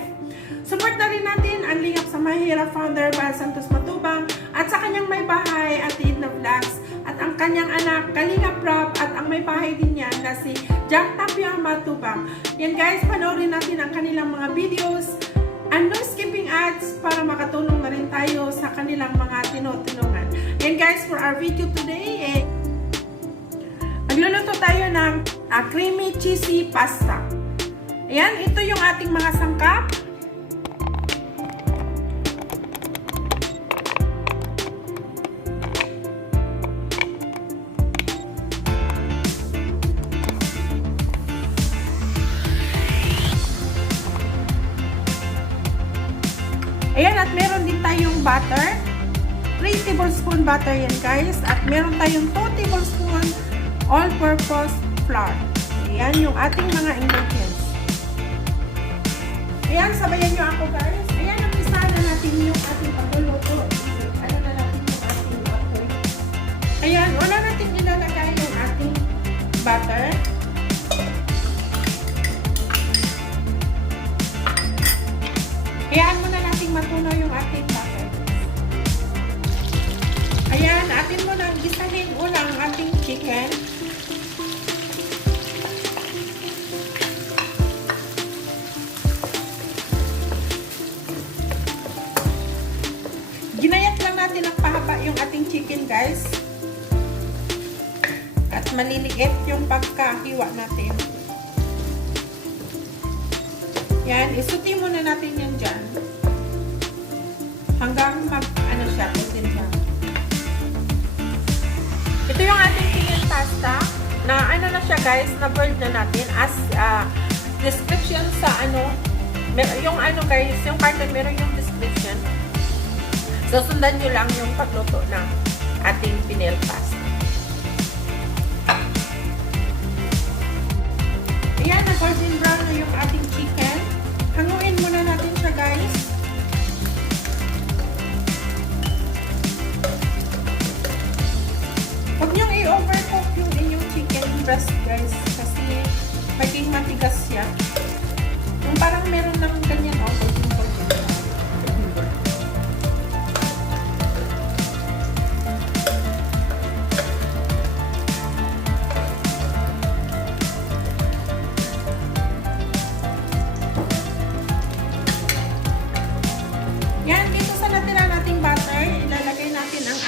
life. Support na rin natin ang Lingap sa Mahirap founder Val Santos Matubang at sa kanyang may bahay Ate Edna Vlogs at ang kanyang anak Kalingap Rob at ang may bahay din yan na si Jack Tapia Matubang. Yan guys, panoorin natin ang kanilang mga videos and no skipping ads para makatulong na rin tayo sa kanilang mga tinutulungan. Yan guys, for our video today, magluluto tayo ng creamy cheesy pasta. Ayan, ito yung ating mga sangkap. Ayan, at meron din tayong butter. 3 tablespoon butter yan guys. At meron tayong 2 tablespoon all-purpose flour. Ayan yung ating mga ingredients. Ayan, sabayan nyo ako guys. Ayan, umpisa na natin yung ating pagluluto. Ano na natin yung ating butter. Ayan, una natin ilalagay yung ating butter. Hayaan muna natin matunaw yung ating butter. Ayan, atin mo nang gisahin ulang ating chicken. Ginayat lang natin ang pahaba yung ating chicken guys. At maliliit yung pagkahiwa natin. Yan, isuti muna natin yan dyan. Hanggang ano siya, putin siya. Ito yung ating chicken pasta. Na ano na siya guys, na boiled na natin. As description sa yung guys, yung carton meron yung description. So, sundan nyo lang yung pagluto ng ating pinel pasta. Ayan, na-golden brown na yung ating chicken. Hanguin muna natin siya guys. Huwag niyong i-overcook yung inyong chicken breast guys. Kasi maging matigas siya. Yung parang meron ng ganyan golden brown.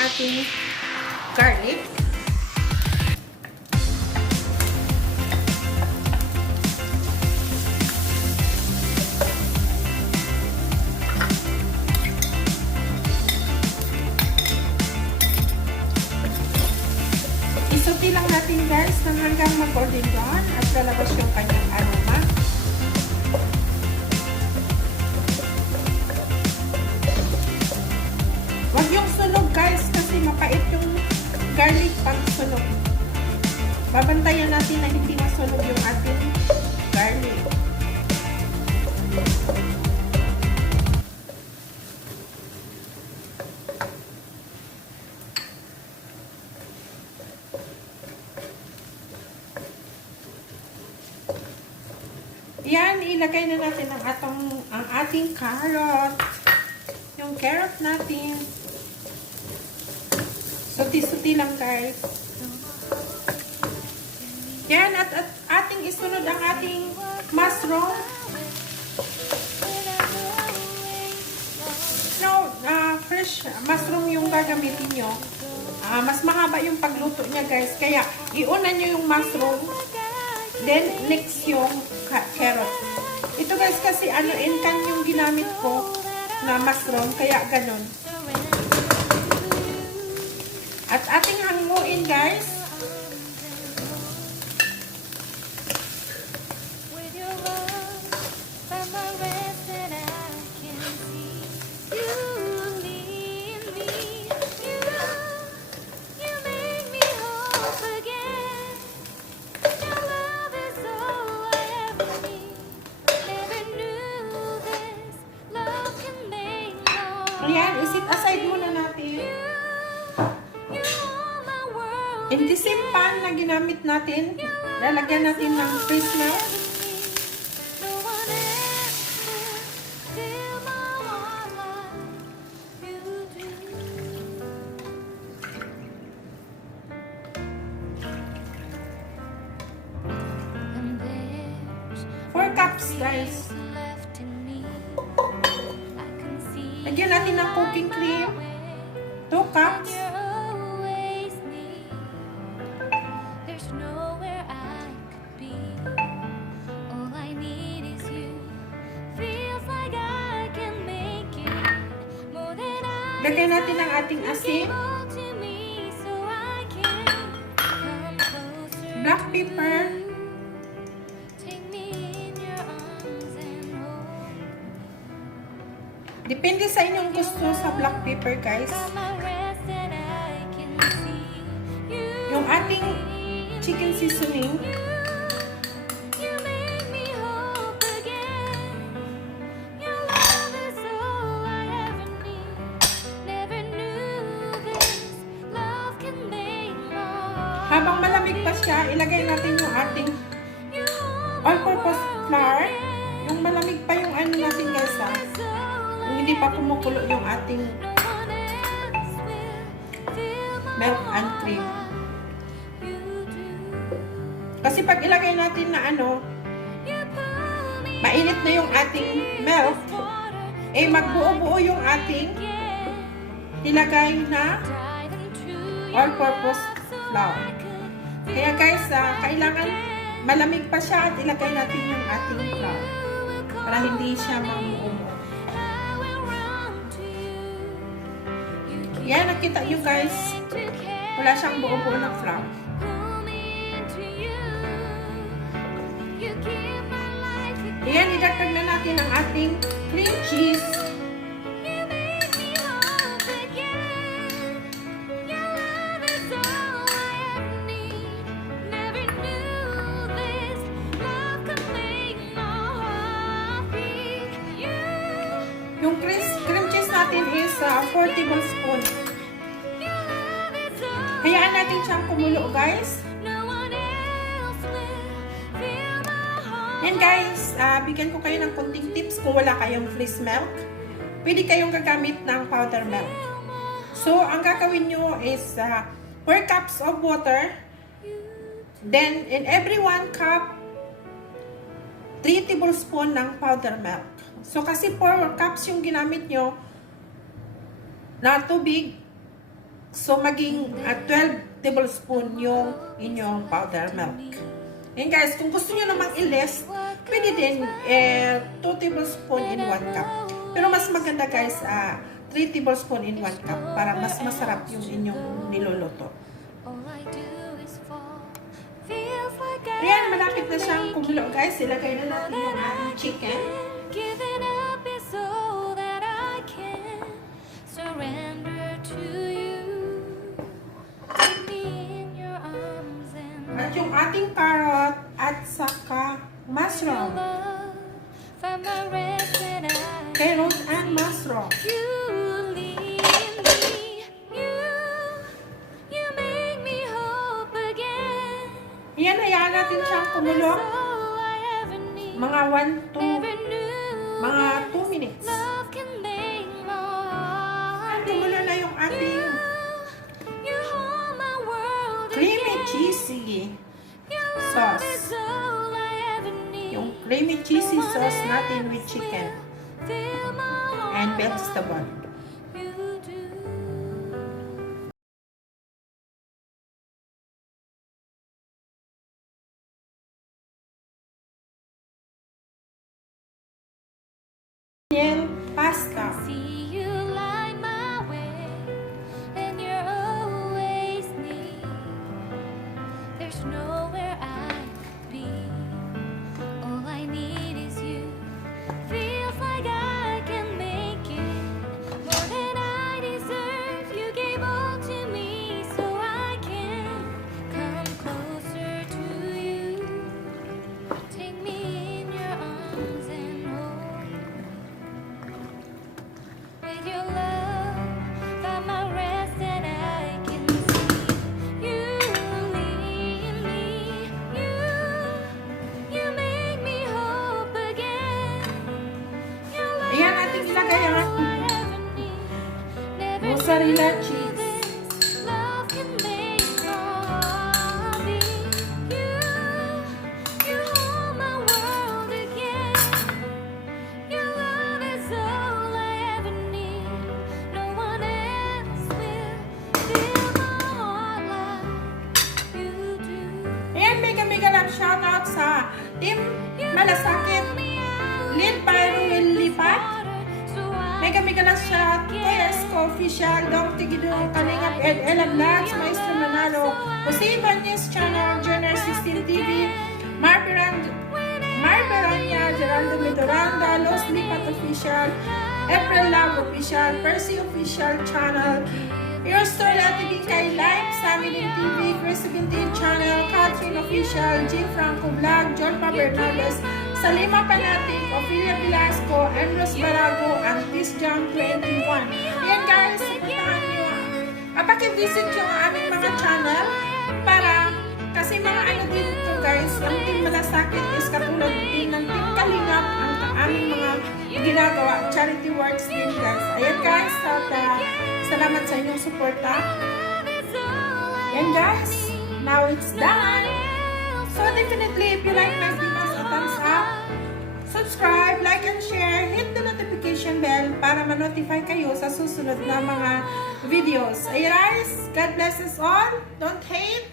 Ating garlic. Isuti lang natin guys ng hanggang mag-golden brown at lalabas yung kanyang aroma. Huwag yung sunog guys kasi mapait yung garlic pag sunog. Babantayan natin na hindi masunog yung ating garlic. Yan, ilagay na natin ang ating carrot. Yung carrot natin. Suti-suti lang guys. Yan, at ating isunod ang ating mushroom. Fresh mushroom yung gagamitin nyo. Mas mahaba yung pagluto niya guys. Kaya, iuna nyo yung mushroom. Then, next yung carrot. Ito guys kasi incan yung ginamit ko na mushroom. Kaya, ganun. At ating hanguin guys. Ayan, isit aside muna natin. In the same pan na ginamit natin, lalagyan natin ng fresh milk. guys. Lagyan natin ng cooking cream. 2 cups. Lagyan natin ang ating asin. Black pepper. Depende sa inyong gusto sa black pepper, guys. Yung ating chicken seasoning. Habang malamig pa siya, ilagay natin yung ating all-purpose flour. Yung malamig pa yung ano natin, guys, ha? Yung hindi pa kumukulo yung ating milk and cream. Kasi pag ilagay natin na ano, mainit na yung ating milk, eh magbuo-buo yung ating ilagay na all-purpose flour. Kaya guys, kailangan malamig pa siya at ilagay natin yung ating flour para hindi siya mamuumo. Yan, nakita nyo guys, wala siyang buo-buo ng flour. Yan, idagdag na natin ang ating cream cheese. Yung cream cheese natin is 4 tablespoons. Hayaan natin siyang kumulo, guys. Yan guys, bigyan ko kayo ng konting tips kung wala kayong fresh milk. Pwede kayong gagamit ng powder milk. So, ang gagawin nyo is 4 cups of water. Then, in every 1 cup, 3 tablespoons ng powder milk. So, kasi 4 cups yung ginamit nyo na tubig, so maging 12 tablespoons yung inyong powder milk. And guys, kung gusto nyo namang i-less, pwede din 2 tablespoons in 1 cup. Pero mas maganda guys, 3 tablespoons in 1 cup para mas masarap yung inyong niluluto. Ayan, malapit na siyang kumulo guys. Ilagay na natin yung ating chicken. At yung ating carrot at saka mushroom. Carrot and mushroom. Yan, hayaan natin siyang kumulo. Mga 2 minutes. Kumulo na yung ating creamy cheesy sauce. Yung creamy cheesy sauce natin with chicken and vegetable. Pasta. Ayan, ating ilagay ang mozzarella cheese. Official, Dong Tigidong, Kalingap, Ed Ella Vlogs, Maestro Manalo, Jose Ibanez Channel, Jenner 16 TV, Marberania, Geraldo Medoranda, Los Lipat Official, April Love Official, Percy Official Channel, Your Story at Ibigay Live, Sammy TV, Chris 17 Channel, Catherine Official, G. Franco Vlog, John Pa Bernales, Salima Panatic, Ophelia Velasco, Andros Barago, and This Jam 21. Yan guys, supportahan nyo. Pakivisit yung aming mga channel para, kasi mga ano din ito guys, ang Team Malasakit is katulad din ng Team Kalingap ang aming mga ginagawa, charity works din guys. Ayan guys, at salamat sa inyong suporta. Yan guys, now it's done. So definitely, if you like my videos, a thumbs up, subscribe, like and share, hit the notification bell para ma-notify kayo sa susunod na mga videos. Ayan guys, God bless us all. Don't hate,